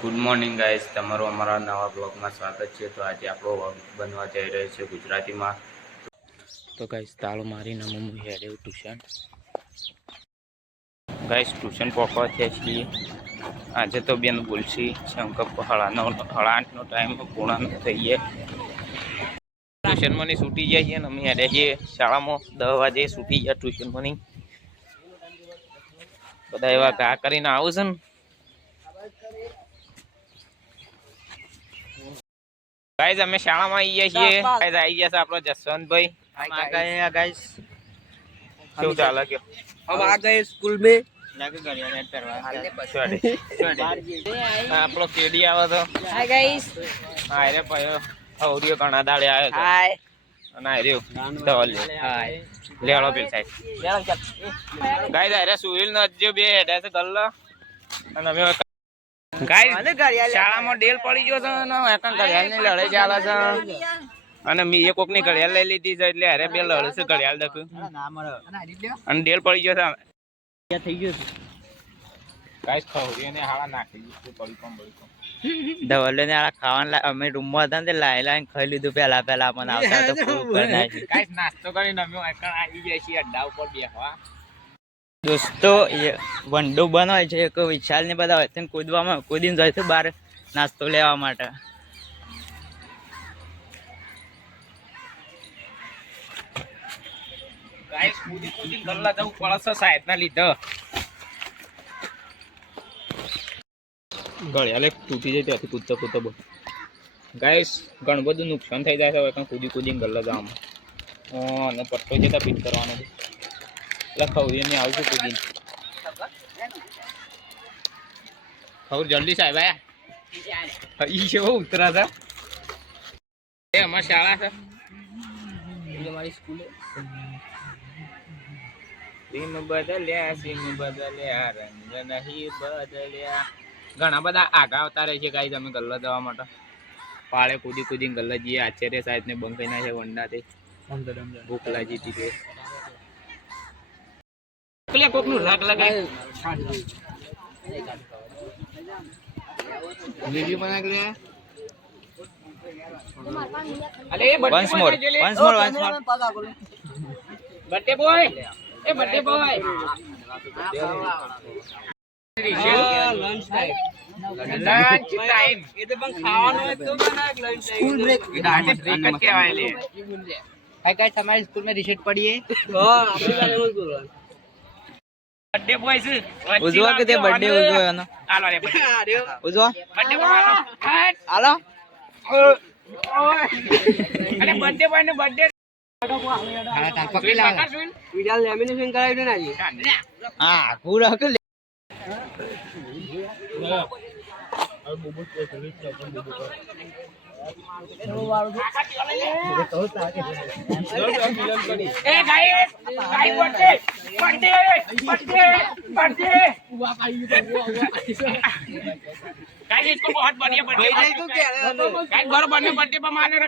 Good morning guys તમારું અમારા નવા બ્લોગમાં સ્વાગત છે. તો આજે આપણો બનવા જઈ રહ્યો છે ગુજરાતીમાં. તો ગાઈસ તાળો મારીને મમ્મી હેડે ટ્યુશન ગાઈસ ટ્યુશન પહોંચવા થયા છીએ. આજે તો બેન બોલશી શંકર હળાનો હળાટનો ટાઈમ પૂર્ણ થઈ ગયા. ટ્યુશનમાં મની છૂટી જાય છે અને અમે હેડે છીએ. શાળામાં દસ વાગે છૂટી ગયા ટ્યુશનમાં મની બધા એવા ઘા કરીને આવું છે ને. ગાઈઝ અમે શાળામાં આવીએ છીએ ગાઈઝ આવી ગયા છે આપણો જસવંતભાઈ आ गए हैं गाइस કેવું ચાલે કયો हम आ गए स्कूल में આપણો કેડી આવે તો हाय गाइस હા રે ભાઈ હવરીઓ ઘણા દાડે આવ્યો તો हाय અને આ રહ્યો ધવલ हाय લેવડો પેલ સાહેબ ગાઈઝ અરે સુહિલ ને અજ્જો બે હેડે છે ગલ્લો અને અમે ગાઈઝ શાળામાં ડેલ પડી ગયો છે અને એકણ ઘડિયાળ લડાઈ ચાલે છે. અને મી એક કોકની ઘડિયાળ લઈ લીધી છે એટલે અરે બે લડે છે ઘડિયાળ દખ્યું અને ડેલ પડી ગયો છે થઈ ગયું ગાઈસ ખવરી અને હાળા નાખી દીધું પડી કોમ પડી ધવલે ને આ ખાવાના અમે રૂમમાં હતા ને તે લાઈ લાઈને ખાઈ લીધું પેલા પેલા મને આવતા તો પૂરું કરી ગાઈસ નાસ્તો કરીને અમે એકણ આવી ગયા છીએ અડ્ડા ઉપર બેસવા દોસ્તો એ વંડો બનાવે છે એક વિશાલ ને બધા હોય તેને કૂદવામાં કૂદીને જાય છે બહાર નાસ્તો લેવા માટે. ગાઈસ કૂદી કૂદી ગલ્લા જવું પડે છે સાહેબ ના લીધે. ઘડિયાળ એક તૂટી જાય ત્યાંથી કૂદતા કૂદતા બહુ. ગાઈસ ઘણું બધું નુકસાન થઈ જાય છે હવે કાં કૂદી કૂદીને ગલ્લા જવામાં. હા અને પટ્ટો જતા પીટ કરવાનો છે. એટલે ખવરી ને આવશું કૂદીને ખબર જલ્દી સાહેબ આયા. ઈ છે બહુ ઉતરા છે એ અમારી શાળા છે. અમારી સ્કૂલ. સીમ બદલ્યા સીમ બદલ્યા રંગ નહીં બદલ્યા. ઘણા બધા આગા આવતા રહે છે ગાઈ તમે ગલ્લા દેવા માટે. પાળે કૂદી કૂદી ગલ્લા જઈએ. આચાર્ય સાહેબ ને બંકાઈ ના છે વંડાથી ભૂખ લાગી હતી મોકલે કોકનું રાગ લગાય લીલી બના કે અલે once more once more once more birthday boy એ birthday boy lunch time lunch time એ તો પણ ખાવાનું હોય તો પણ સ્કૂલ બ્રેક ગાડી બ્રેક જ કહેવાય લે. હાય ગાઈસ અમારી સ્કૂલ મે રિસેટ પડી હે હા આપણે એવું જ બોલવાનું બર્થડે બોય છે. ઉજવા કે તે બર્થડે ઉજવો એનો હાલો રે ઉજવા. બર્થડે બોય હાલો. અરે બર્થડે બોય ને બર્થડે હા તાર પકડી લાવ. વિડિયો લેમિનેશન કરાવી દે ને આજે? હા પૂરા કે એ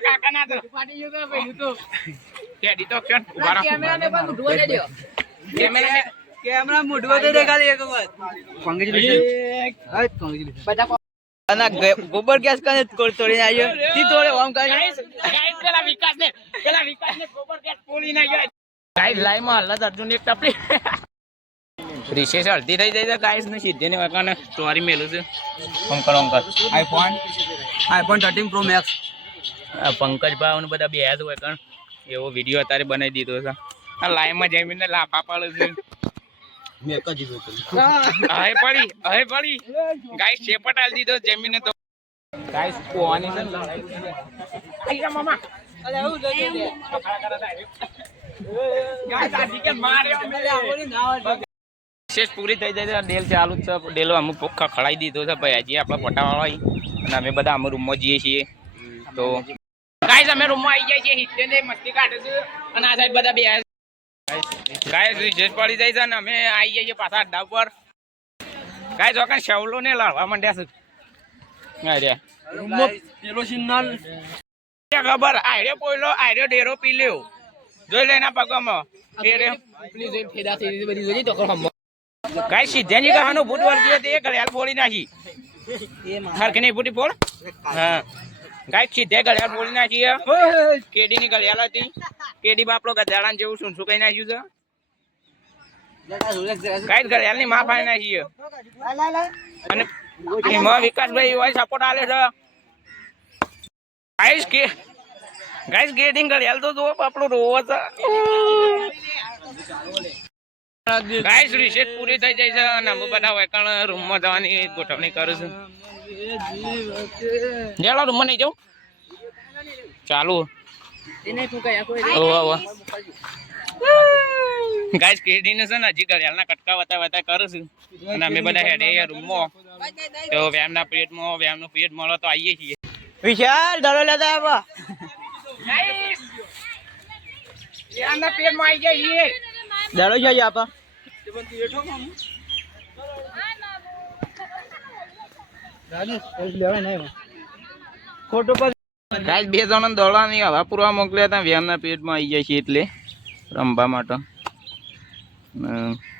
કાકા ના કેમેરા મોઢવો દેખાડી એક વખત. કોંગ્રેચ્યુલેશન કોંગ્રેચ્યુલેશન બધા ના ગોબર ગેસ કને તોડી નાખ્યો તી તોડે ઓમ કરે ગાઈસ પેલા વિકાસ ને પેલા વિકાસ ને ગોબર ગેસ તોડી નાખ્યો ગાઈસ લાઈવમાં હલ્લા અર્જુન એક ટપલી રિશેષ હળદી થઈ જાય ગાઈસ ને સીધે ને વાકાને ચોરી મેલું છે. ઓમ કર ઓમ કર iPhone iPhone 13 pro max. Pankaj ભાવ ને બધા બે જ હોય કારણ એવો વિડિયો અત્યારે બનાવી દીધો છે. આ લાઈવમાં જમીને લાફા પાડે છે. મેક જ હવે પડી હવે પડી. ગાઈસ શેપટ આલ દીધો જમીને તો ગાઈસ કોવાની છે ને લડાઈ છે. આઈ જા મામા. ગાઈસ આજી કે માર્યો મેલે વિશેષ પૂરી થઈ જાય છે ડેલ ચાલુ જ છે. ડેલો અમુક પોખા ખડાઈ દીધો છે ભાઈ. હજી આપણા પટાવાળો હોય અને અમે બધા અમે રૂમમાં જઈએ છીએ. તો ગાઈસ અમે રૂમમાં આવી જાય છીએ. મસ્તી કાઢે છે. અને આ સાઈડ બધા બે ગાઈસ રિસેસ પડી જાય છે અને અમે આવી જઈએ પાછા અડ્ડા ઉપર. ગાઈસ વખત શવલો ને લડવા માંડ્યા છે. અરે પેલો સિગ્નલ ખબર આયરે પોયલો આયરે ડેરો પી લ્યો. જોઈ લે એના પગમાં. ગાય સિદ્ધાંજી કહાનું ભૂત વર્ગી હતી એ ઘડિયાળ ફોડી નાખી. હરખી નહીં ફૂટી ફોડ? હા. ગાય સીધે ઘડિયાળ બોલી નાખી કેડી ની ઘડિયાળ હતી. કેડી બાપડો ગધાડા જેવું શું? શું કઈ નાખ્યું છે? ગાય ઘડિયાળની માં ફાઈ નાખી અને એમાં વિકાસભાઈ હોય સપોર્ટ આલે છે. ગાઈસ કે ગાઈસ ગેટિંગ ઘડિયાળ તો જો બાપડો રોવો છે. ગાઈસ રિસેટ પૂરી થઈ જાય છે. અને અમે બધા વેકણ રૂમમાં જવાની ગોઠવણી કરું છું. જેલો રૂમમાં નહીં જાઉં. ચાલુ. ગાઈસ કેડીને છે ને હજી ઘડિયાળના કટકા વતા વતા કરું છું. અને અમે બધા હેડે રૂમમાં. તો વ્યાયામના પીરિયડમાં વ્યાયામનો પીરિયડ મળો તો આવીએ છીએ. વિશાલ ધરો લેતા આવો. વ્યાયામના પીરિયડમાં આવી જઈએ છીએ. દડો છે આપા. ખોટું ગાઈસ બે જણ નહીં હવા પૂરવા મોકલ્યા હતા. વ્યાયામના પેટમાં આવી જાય છે એટલે રમવા માટે.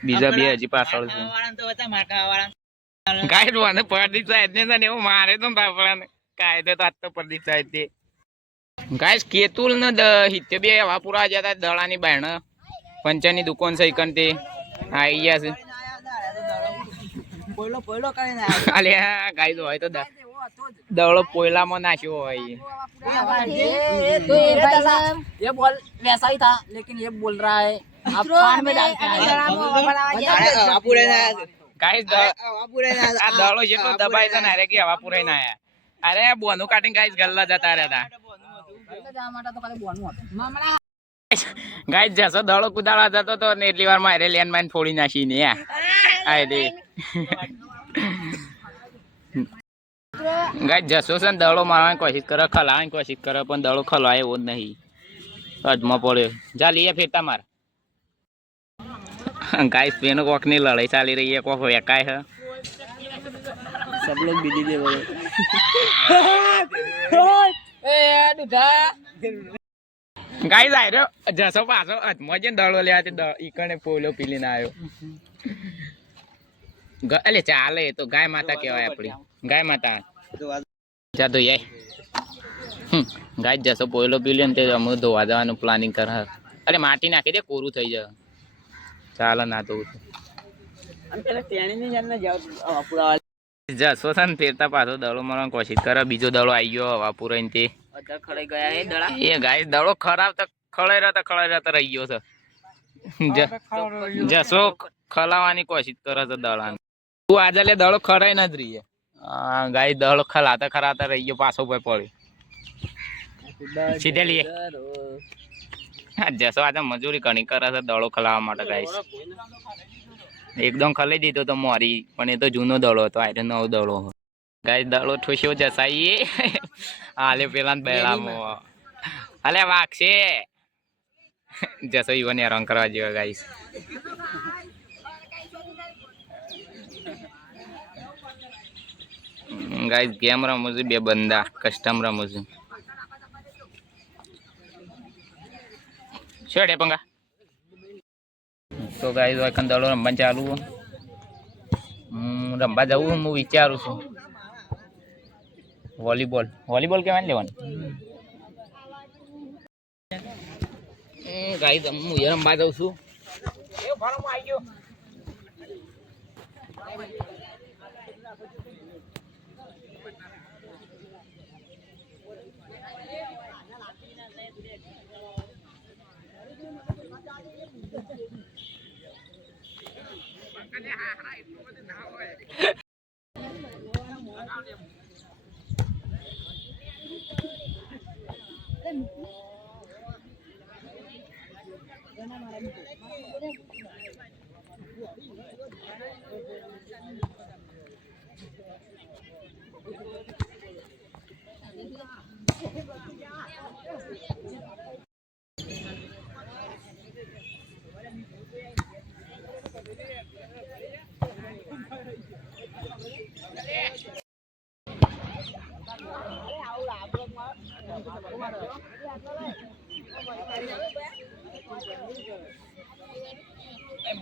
બીજા બે હજી પાછળ છે. ગાઈડ મને પ્રદીપ સાહેબ ને એવું મારે તો બાપડાને. કાયદો તો આજ તો પ્રદીપ સાહેબ તે ગાઈસ કેતુલ ને હિત્ય બે હવા પૂરા જતા દડાની બહેણ પંચરની દુકાન છે ઈકન તે. આવી ગયા છે. પોયલો પોયલો કરીને અલે આ ગાઈડ હોય તો દ- દડો પોયલામાં નાખ્યો હોય ये बोल वैसा ही था लेकिन ये बोल रहा है आप कान में डाल के आए। બાપુ રે ના ગાઈસ બાપુ રે ના આ દડો જેટલો દબાય છે ને અરે કે હવા પૂરાઈ ના આયા અરે બોનું કાઢીને ગાઈસ ગલ્લા જતા રહ્યા જવા માટે તો ખાલી બોલવું હતું. ગાઈસ જસો દડો કુદાડવા જતો તો ને એટલી વાર મારે લેન્ડ માઇન ફોડી નાખી ને આ રે ગાય જશો છે ને દડો મારવાની કોશિશ કરે ખલાવાની કોશિશ કરે પણ દડો ખલવાય એવો જ નહીં. અજમાં પડ્યો. જા લઈએ ફેરતા માર ગાય પેનો કોકની લડાઈ ચાલી રહી છે કોક વેકાય છે. સબ બીજી દે બોલો. એ દુધા. ગાય જાય રહ્યો. જશો પાછો. અજમાં જઈને દડો લેવા તે ઈકણે પોલો પીલીને આવ્યો એટલે ચાલે તો ગાય માતા કહેવાય આપણી. ગાય માતા. જાદુ યાય. હમ, ગાય જશો. પોયલો પી ને તે અમે ધોવા જવાનું પ્લાનિંગ કર અરે માટી નાખી દે કોરું થઈ જાય. ચાલે ના તો જશો છે ને ફેરતા પાછો દડો મારવાની કોશિશ કરે. બીજો દડો આવી ગયો હવા પૂરાઈને તે. એ ગાય દડો ખરાબ તો ખળાઈ રહેતા ખળાઈ રહેતા રહી ગયો છે. જશો ખલાવાની કોશિશ કરે છે દડાને. તું આજે લે દડો ખરાઈ ન જ રહીએ. ગાય દળ ખલાતા ખરાતા રહી ગયો, પાછો ભાઈ પડ્યો. સીધે લઈએ જશો આજે મજૂરી ઘણી કરે છે દડો ખલાવા માટે ગાય એકદમ ખલાઈ દીધો તો મોરી, પણ એ તો જૂનો દડો હતો આજે નવો દળો ગાય દડો ઠોસ્યો જસાઈએ. હાલે પેલા બેડામાં. અલે વાગશે જસો ઈવન હેરાન કરવા જેવા, ગાઈસ. ગાઈસ ગેમ રમું છું બે બંદા કસ્ટમ રમું છું છેડે પંગા? તો ગાઈઝ હોય કંદાળો રમવા ચાલુ હો. રમવા જવું હું વિચારું છું. વોલીબોલ. વોલીબોલ કેવા લેવાનું? ગાઈઝ હું રમવા જાઉં છું. હું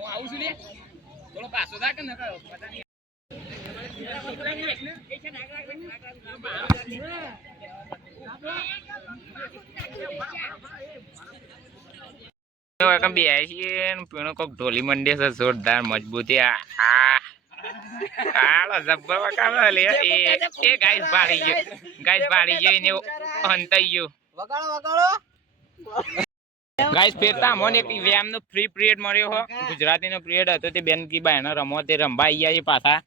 આવું છું ને થોડો બે છીએ કોક ઢોલી મંડી છે જોરદાર મજબૂતી. આ. હાલો જબ્બર વકાલો લે. એ એ ગાઈસ પાડી ગયો. ગાઈસ પાડી ગયો એને હંતાઈ ગયો. વગાડો વગાડો. ગાઈસ ફેરતા મને એક વ્યાયામ નો ફ્રી પિરિયડ મળ્યો હો. ગુજરાતી નો પિરિયડ હતો તે બેન કી બાયનો રમો તે રમવા ગયા છે પાછા.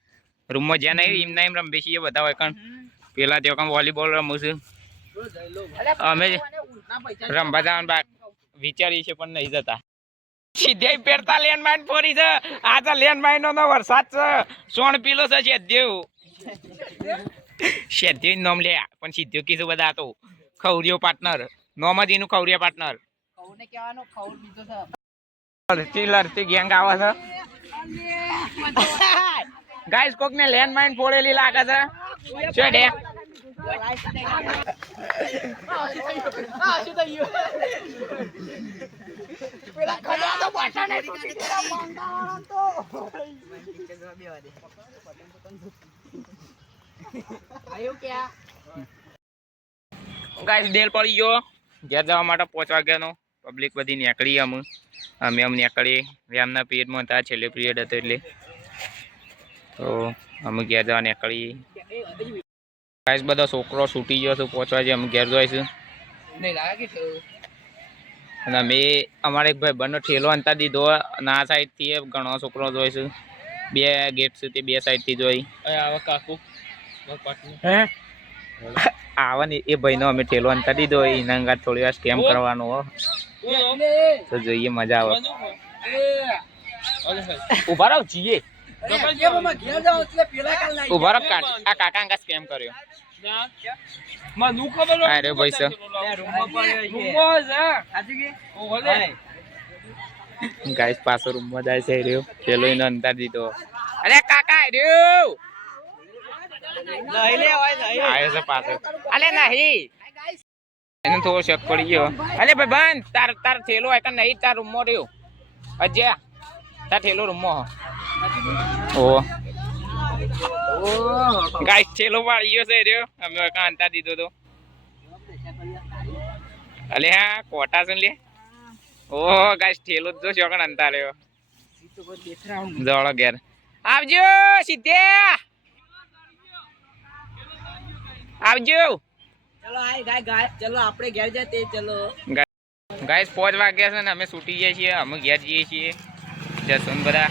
રૂમમાં જ્યાં નહીં એમ ના એમ રમવે છીએ બધા હોય કણ. પેલા તે કણ વોલીબોલ રમું છું. અમે રમવા જવાનું વિચારીએ વિચારી છે પણ નહીં જતા. સીધે પેરતા લેન્ડ માઇન ફોરી છે. આ તો લેન્ડ માઇન નો વરસાદ છે. સોણ પીલો છે શેદ્દેવ શેદ્દેવ નામ લે પણ સીધ્યુ કીધું બધા તો. ખવરિયો પાર્ટનર. નોમ જ એનું ખવરિયા પાર્ટનર. કહેવાનું બીજો છે. લડતી લડતી ગેંગ આવે છે. ગાઈસ કોક ને લેન્ડ માઇન ફોડેલી લાગે છે? શું ડે પેલા ખડા તો પાછા ને પેલા મંગાવાળા તો. આયો ક્યાં? ગાઈસ ડેલ પડી ગયો. ઘેર જવા માટે પાંચ વાગ્યાનો. પબ્લિક બધી નીકળી અમે. અમે અમે નીકળી. વ્યાયામના પિરિયડમાં હતા છેલ્લે પિરિયડ હતો એટલે. તો અમે ઘેર જવા નીકળી. ગાઈસ બધા છોકરો છૂટી ગયો છે પહોંચવા જઈએ અમે ઘેર જવાઈશું નહીં લાગે કે અને અમે અમારે એક ભાઈ બંને ઠેલો અંતર દીધો અને આ સાઈડથી એ ઘણો છોકરો જોઈશું બે ગેટ છે તે બે સાઈડથી જોઈ. આવા કાકુ. હે? આવા ને એ ભાઈનો અમે ઠેલો અંતર દીધો એના અંગાત થોડી વાર સ્કેમ કરવાનો હો. તો જોઈએ મજા આવે. ઊભા રહો જીએ. ઘેર જાઓ? એટલે પેલા કાલ ના ઊભા રહો આ કાકા અંગા સ્કેમ કર્યો. હા? રે ભાઈ સર ગાઈસ પાછો રૂમમાં જાય છે રહ્યો. પેલો એનો અંતર દીધો. અરે કાકા રહ્યો! નહીં લેવાય નહીં. આવ્યો છે પાછો. અલે નહીં. એને થોડો શક પડી ગયો. અલે ભાઈ બંધ. તાર તાર થેલો આય કે નહીં તાર રૂમમાં રહ્યો. અજ્યા તાર થેલો રૂમમાં હો. ગાઈસ થેલો વાળી ગયો છે રહ્યો અમે કાં અંતા દીધો તો. અલે હા કોટા છે લે? ઓ ગાઈસ થેલો જ શોકણ અંતા રહ્યો જવળો ઘેર. આવજો સીધે. આવજો. ચલો આય ગાય ગાય. ચલો આપણે ઘેર જાય તે ચલો. ગાઈસ પાંચ વાગ્યા છે ને અમે છૂટી જઈએ છીએ અમે ઘેર જઈએ છીએ. જસુન બધા.